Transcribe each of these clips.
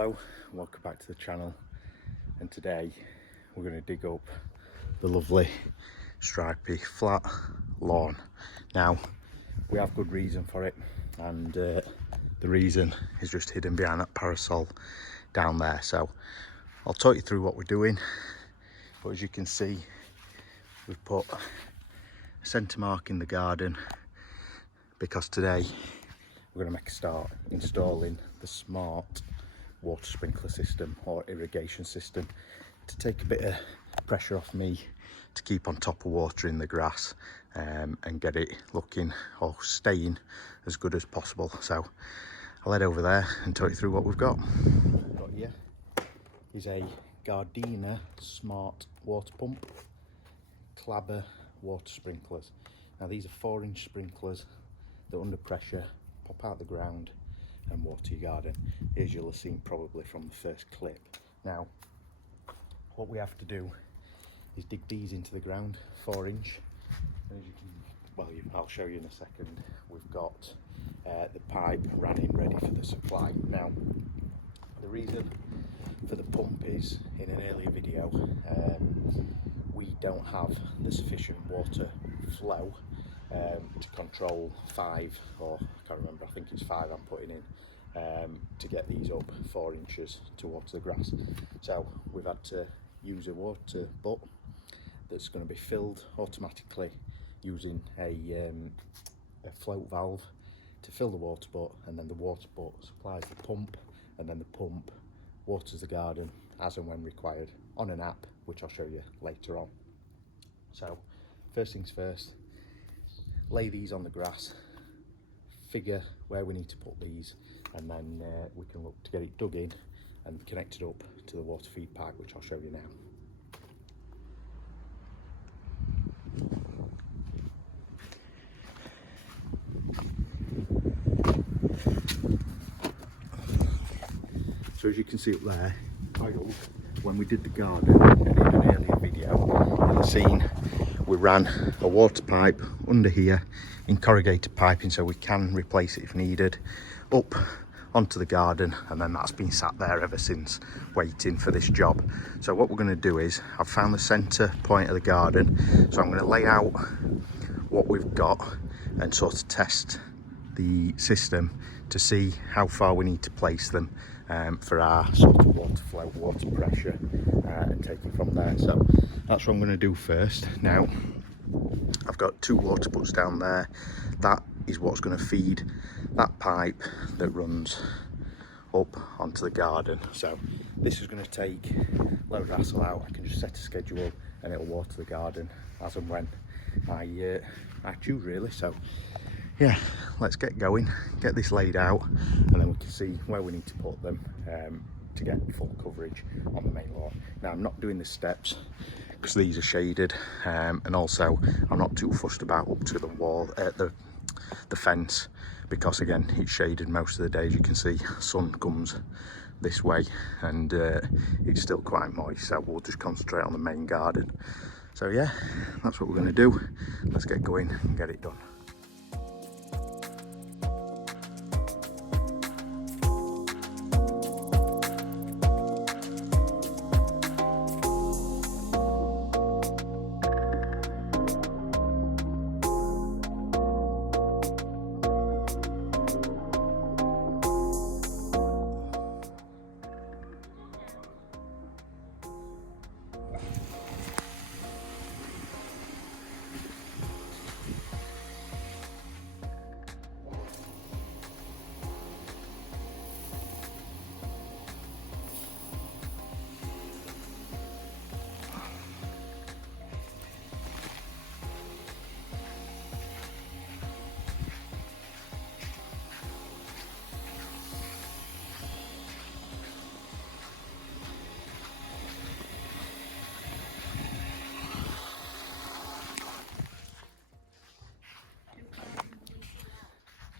Hello, welcome back to the channel, and today we're going to dig up the lovely stripy flat lawn. Now we have good reason for it, and the reason is just hidden behind that parasol down there. So I'll talk you through what we're doing, but as you can see, we've put a centre mark in the garden because today we're going to make a start installing the smart water sprinkler system or irrigation system to take a bit of pressure off me to keep on top of watering the grass and get it looking or staying as good as possible. So I'll head over there and talk you through what we've got. What we've got here is a Gardena smart water pump, Claber water sprinklers. Now these are 4-inch sprinklers that under pressure pop out the ground and water your garden, as you'll have seen probably from the first clip. Now what we have to do is dig these into the ground, 4-inch, and as you can, I'll show you in a second. We've got the pipe running ready for the supply. Now the reason for the pump is, in an earlier video, we don't have the sufficient water flow to control 5, or I can't remember, I think it's 5 I'm putting in, to get these up 4 inches to water the grass. So we've had to use a water butt that's going to be filled automatically using a float valve to fill the water butt, and then the water butt supplies the pump, and then the pump waters the garden as and when required on an app, which I'll show you later on. So first things first, lay these on the grass, figure where we need to put these, and then we can look to get it dug in and connected up to the water feed pipe, which I'll show you now. So as you can see up there, when we did the garden and in an earlier video, you'll have seen we ran a water pipe under here in corrugated piping, so we can replace it if needed, up onto the garden, and then that's been sat there ever since, waiting for this job. So what we're going to do is, I've found the centre point of the garden, so I'm going to lay out what we've got and sort of test the system to see how far we need to place them for our sort of water flow, water pressure, and take it from there. So that's what I'm going to do first. Now I've got 2 water butts down there. That is what's going to feed that pipe that runs up onto the garden. So this is going to take a load of hassle out. I can just set a schedule and it'll water the garden as and when I choose, really. So yeah, let's get going, get this laid out, and then we can see where we need to put them to get full coverage on the main lawn. Now I'm not doing the steps because these are shaded, and also I'm not too fussed about up to the wall, the fence, because again it's shaded most of the day. As you can see, sun comes this way and it's still quite moist, so we'll just concentrate on the main garden. So yeah, that's what we're going to do. Let's get going and get it done.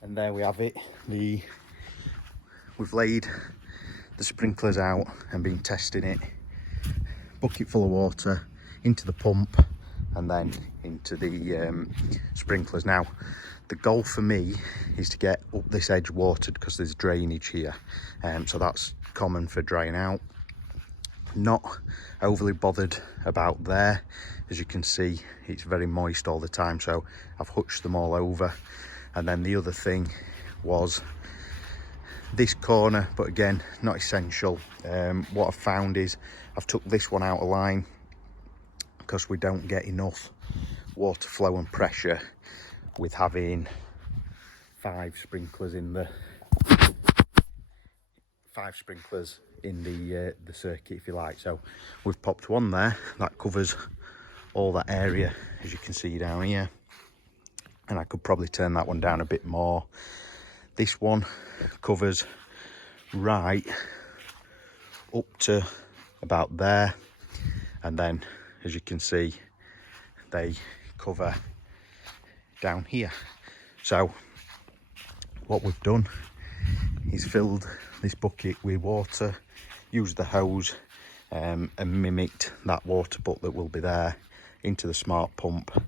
And there we have it. We've laid the sprinklers out and been testing it. Bucket full of water into the pump and then into the sprinklers. Now The goal for me is to get up this edge watered because there's drainage here, so that's common for drying out. Not overly bothered about there. As you can see, it's very moist all the time, so I've hutched them all over. And then the other thing was this corner, but again, not essential. What I've found is I've took this one out of line because we don't get enough water flow and pressure with having 5 sprinklers in the circuit, if you like. So we've popped one there that covers all that area, as you can see down here, and I could probably turn that one down a bit more. This one covers right up to about there, and then as you can see they cover down here. So what we've done is filled this bucket with water, used the hose and mimicked that water butt that will be there into the smart pump and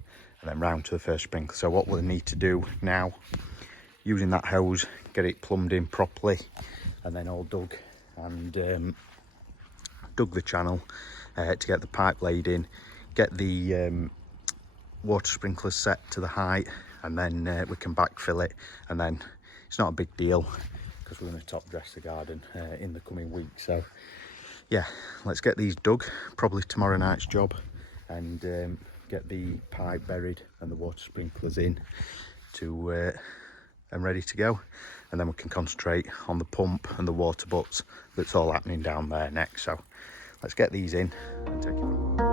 then round to the first sprinkler. So what we'll need to do now, using that hose, get it plumbed in properly and then all dug and dug the channel to get the pipe laid in, get the water sprinklers set to the height, and then we can backfill it, and then it's not a big deal because we're going to top dress the garden in the coming week. So yeah, let's get these dug, probably tomorrow night's job, and get the pipe buried and the water sprinklers in to and ready to go, and then we can concentrate on the pump and the water butts that's all happening down there next. So let's get these in and take it from there.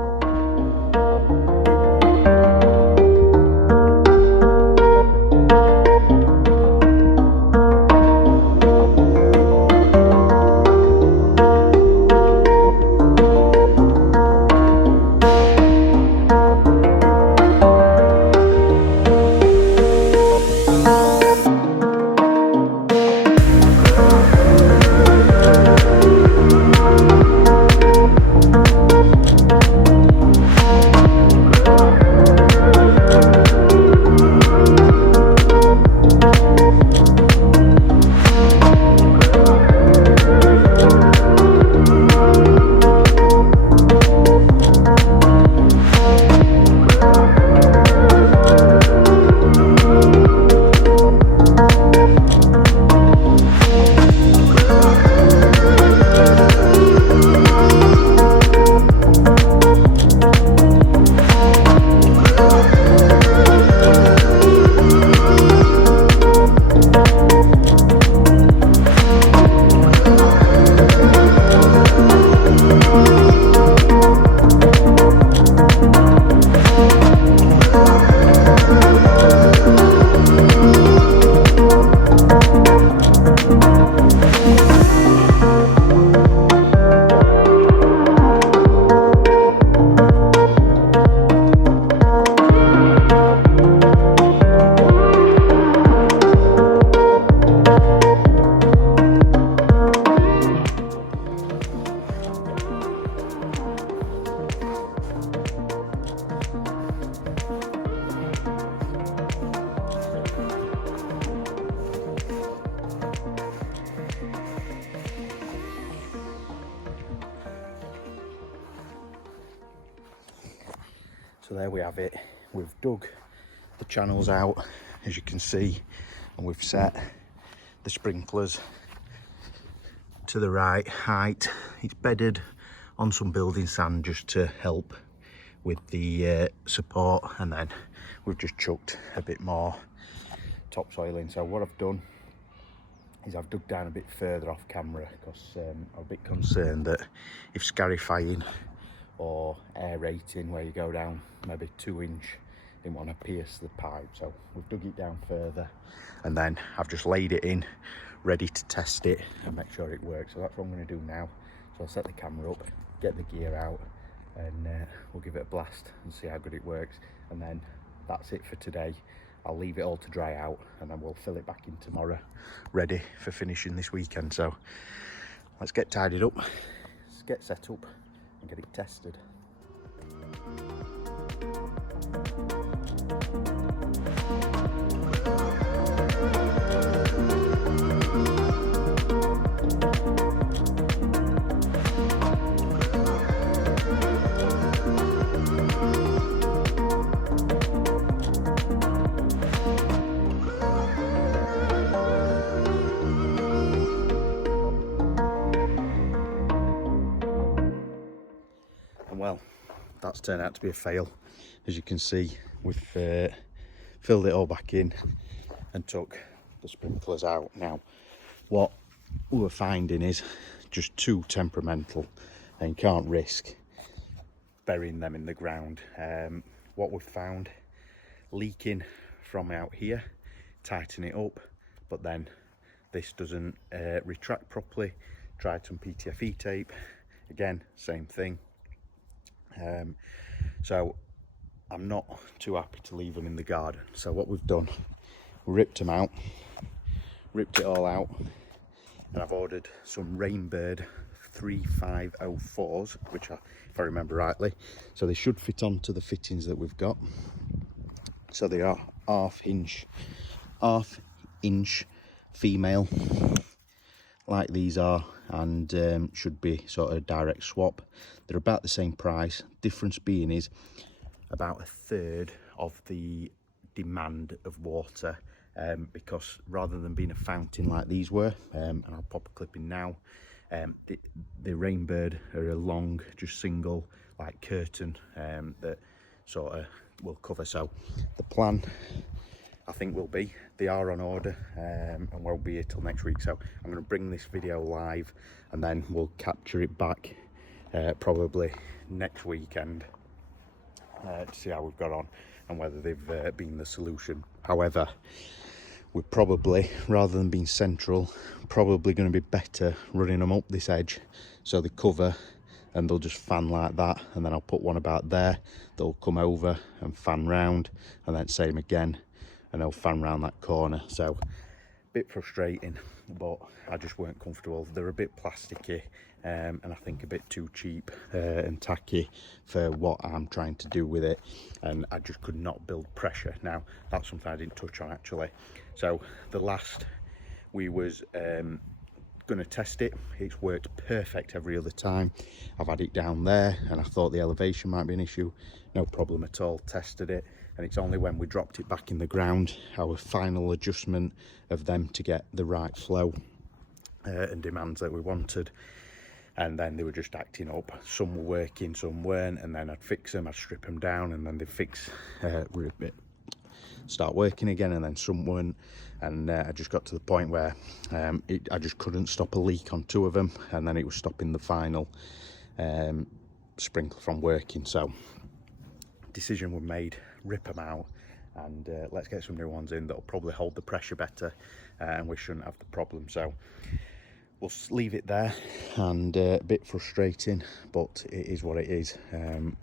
So there we have it. We've dug the channels out, as you can see, and we've set the sprinklers to the right height. It's bedded on some building sand just to help with the support, and then we've just chucked a bit more topsoil in. So what I've done is I've dug down a bit further off camera because I'm a bit concerned that if scarifying or aerating, where you go down maybe 2 inch, didn't want to pierce the pipe, so we've dug it down further, and then I've just laid it in ready to test it and make sure it works. So that's what I'm going to do now. So I'll set the camera up, get the gear out, and we'll give it a blast and see how good it works, and then that's it for today. I'll leave it all to dry out and then we'll fill it back in tomorrow, ready for finishing this weekend. So let's get tidied up, let's get set up and get it tested. Well, that's turned out to be a fail. As you can see, we've filled it all back in and took the sprinklers out. Now, what we were finding is just too temperamental and can't risk burying them in the ground. What we've found, leaking from out here, tighten it up, but then this doesn't retract properly. Tried some PTFE tape, again, same thing. So I'm not too happy to leave them in the garden. So what we've done, we ripped them out, ripped it all out, and I've ordered some Rainbird 3504s, which are, if I remember rightly, so they should fit onto the fittings that we've got. So they are half inch female, like these are, and should be sort of a direct swap. They're about the same price. Difference being is about 1/3 of the demand of water, because rather than being a fountain like these were, and I'll pop a clip in now, the Rainbird are a long, just single like curtain that sort of will cover. So the plan, I think, will be, they are on order and won't be here till next week. So I'm going to bring this video live and then we'll capture it back probably next weekend to see how we've got on and whether they've been the solution. However, we're probably, rather than being central, probably going to be better running them up this edge so they cover and they'll just fan like that, and then I'll put one about there, they'll come over and fan round, and then same again, and they'll fan round that corner. So a bit frustrating, but I just weren't comfortable. They're a bit plasticky and I think a bit too cheap and tacky for what I'm trying to do with it, and I just could not build pressure. Now that's something I didn't touch on actually. So the last, we was going to test it. It's worked perfect every other time. I've had it down there and I thought the elevation might be an issue. No problem at all. Tested it, and it's only when we dropped it back in the ground, our final adjustment of them to get the right flow and demands that we wanted, and then they were just acting up. Some were working, some weren't, and then I'd fix them, I'd strip them down, and then they'd start working again, and then some weren't. And I just got to the point where I just couldn't stop a leak on 2 of them, and then it was stopping the final sprinkler from working. So decision was made, rip them out, and let's get some new ones in that'll probably hold the pressure better, and we shouldn't have the problem. So we'll leave it there, and a bit frustrating, but it is what it is.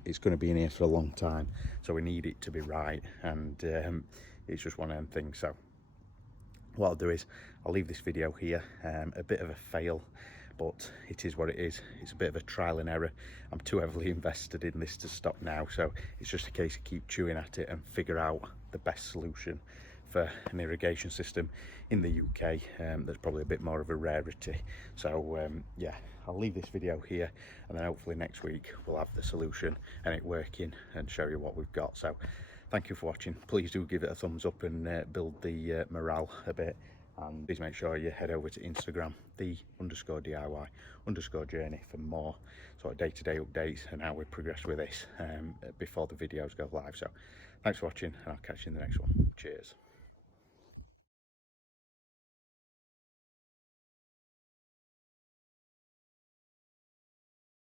It's going to be in here for a long time, so we need it to be right, and it's just one of them things. So what I'll do is I'll leave this video here. A bit of a fail, but it is what it is. It's a bit of a trial and error. I'm too heavily invested in this to stop now, so it's just a case of keep chewing at it and figure out the best solution for an irrigation system in the UK. There's probably a bit more of a rarity. So yeah, I'll leave this video here, and then hopefully next week we'll have the solution and it working and show you what we've got. So thank you for watching. Please do give it a thumbs up and build the morale a bit, and please make sure you head over to Instagram, the_DIY_journey, for more sort of day-to-day updates and how we progress with this before the videos go live. So thanks for watching, and I'll catch you in the next one. Cheers.